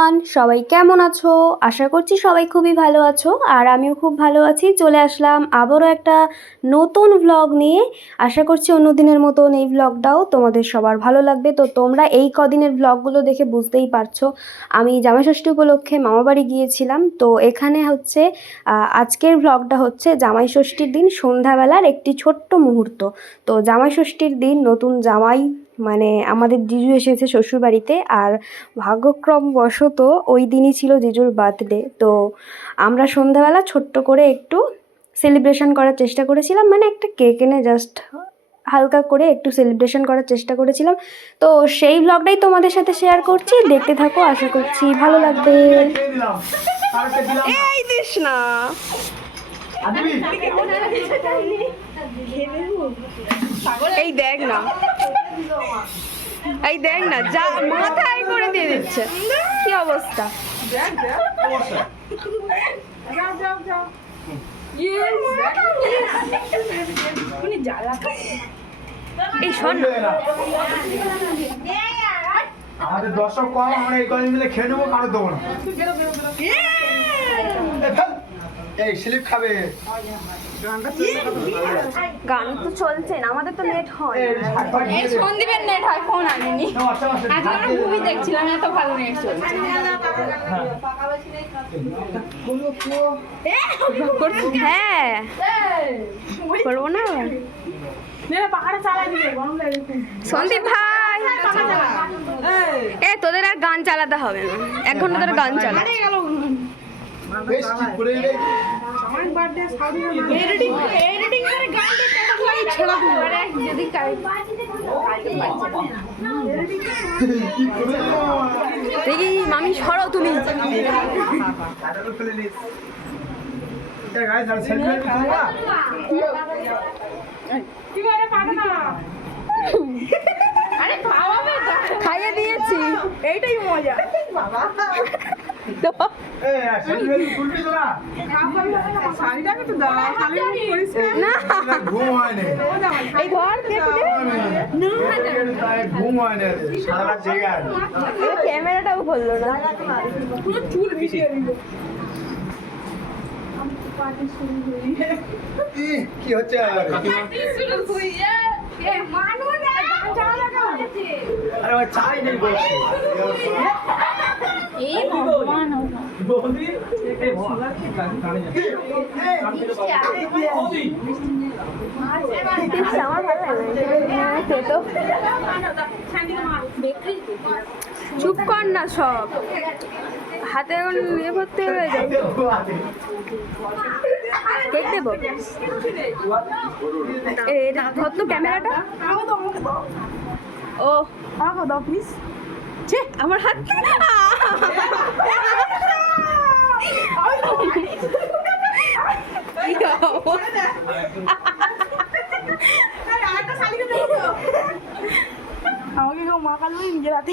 Everyone, সবাই কেমন আছো? আশা করছি সবাই খুবই ভালো আছো, আর আমিও খুব ভালো আছি। চলে আসলাম আবারও একটা নতুন ভ্লগ নিয়ে। আশা করছি অন্য দিনের মতন এই ভ্লগটাও তোমাদের সবার ভালো লাগবে। তো তোমরা এই কদিনের ভ্লগগুলো দেখে বুঝতেই পারছো আমি জামাইষষ্ঠী উপলক্ষে মামাবাড়ি গিয়েছিলাম। তো এখানে হচ্ছে আজকের ভ্লগটা হচ্ছে জামাইষষ্ঠীর দিন সন্ধ্যাবেলার একটি ছোট্ট মুহূর্ত। তো জামাইষষ্ঠীর দিন নতুন জামাই মানে আমাদের জিজু এসেছে শ্বশুরবাড়িতে, আর ভাগ্যক্রমবশত ওই দিনই ছিল জিজুর বার্থডে। তো আমরা সন্ধ্যাবেলা ছোট্ট করে একটু সেলিব্রেশন করার চেষ্টা করেছিলাম, মানে একটা কেক এনে জাস্ট হালকা করে একটু সেলিব্রেশন করার চেষ্টা করেছিলাম। তো সেই ভ্লগটাই তোমাদের সাথে শেয়ার করছি, দেখতে থাকো, আশা করছি ভালো লাগবে। এই দিস না, এই দেখ না, এই দেখ না, যা মাথায় করে দিয়ে দিচ্ছে, কি অবস্থা। এই শোন না, আমাদের দর্শক কম, আমরা এই কদিন মিলে খেয়ে নেবো, কারো দেবো না। এই স্লিপ খাবে, গান তো চলছে না, আমাদের তো নেট হয়। এই সন্দীপের নেট হয়, ফোন আনিনি। আজকে আমরা মুভি দেখছিলাম, এত ভালো নেট চলছে। হ্যাঁ করবো না সন্দীপ ভাই। এ তোদের আর গান চালাতে হবে না, 1 ঘন্টা ধরে গান চালা। বেশ ঠিক করে রে। দেখি মামি সরো তুমি। খাইয়ে দিয়েছি, এইটাই মজা। ঘুম হয়নি, এই ঘর ঘুম হয়নি, সারা রাত জেগে আছে। ক্যামেরাটাও খুললো না। কি হচ্ছে আরে ওই চাই নেই বলছি। আমার ভালো লাগে তো। চুপ কর না, সব হাতে এখন ইয়ে করতে হয়ে যাবে। কেক দেবো, ধর তো ক্যামেরাটা। ও আমাকে দাও প্লিজ। আমার হাত আমাকে কেউ মা কাল নিজের হাতে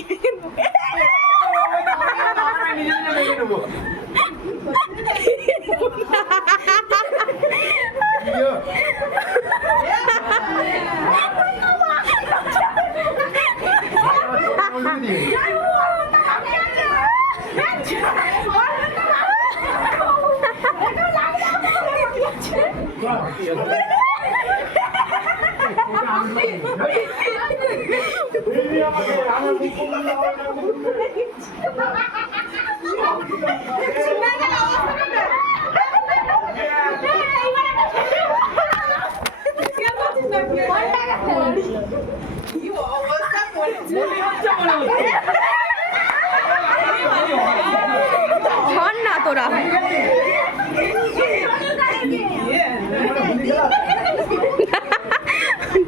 ধর না তোরা।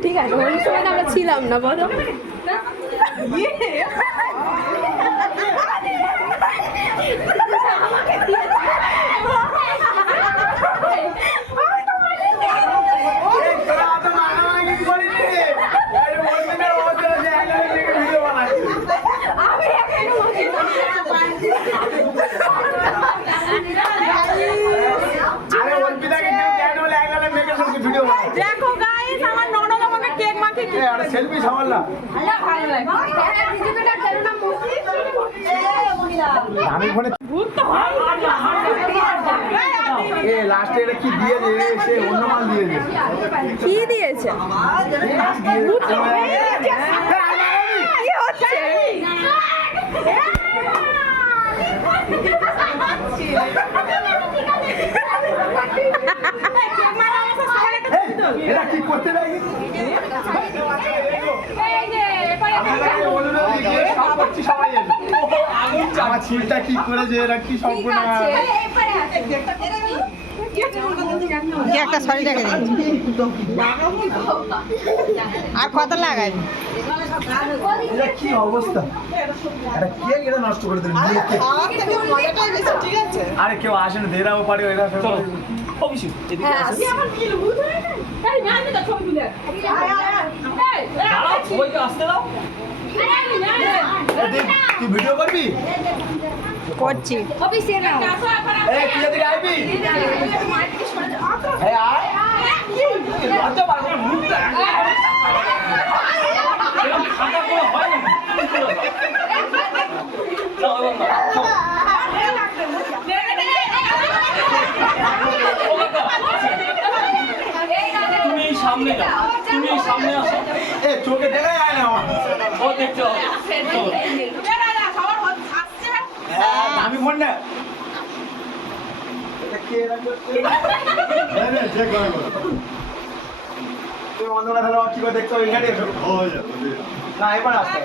ঠিক আছে, ওই সময় আমরা ছিলাম না, বলো। দেখো গাইস, আমার ননদ আমাকে কেক মাখিয়ে সেলফি সামাল না। ভালো লাগে। আমি ফোনে এ লাস্টে এটা কি দিয়েছে সে অন্য মাল দিয়েছে কি দিয়েছে কি হচ্ছে এটা কি করতে লাগে সবাই আমার ছিলটা কি করেছে এরা কি সম্পূর্ণ একটা শাড়ি রেখে দিন আর কত লাগাই এটা কি অবস্থা এটা কে এটা নষ্ট করে দিল ঠিক আছে আরে কেউ আসে না দেরাও পারে এরা সব তুই ভিডিও করবি করছি এই তুই এদিকে আইবি এই আয় লজ্জা পারবো না মুখটা তুমি সামনে যাও তুমি সামনে আসো এ চোখে দেখা যায় না আমার ও দেখতে হবে আমি ফোন না এটা কে এরকম করছে তুমি অন্ধকার হলে কি করে দেখতে হবে এখানে এসো না এবার আসতে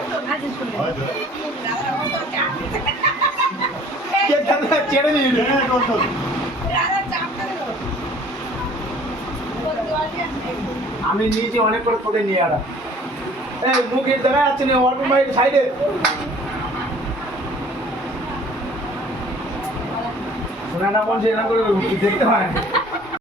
কে জানে ছেড়ে দিই আমি নিয়েছি অনেক করে তোদের নিয়ে আরা এই মুখের দেখা যাচ্ছে না অল্প মাইল সাইডে শোনা না বলছে এরকম করে দেখতে হয়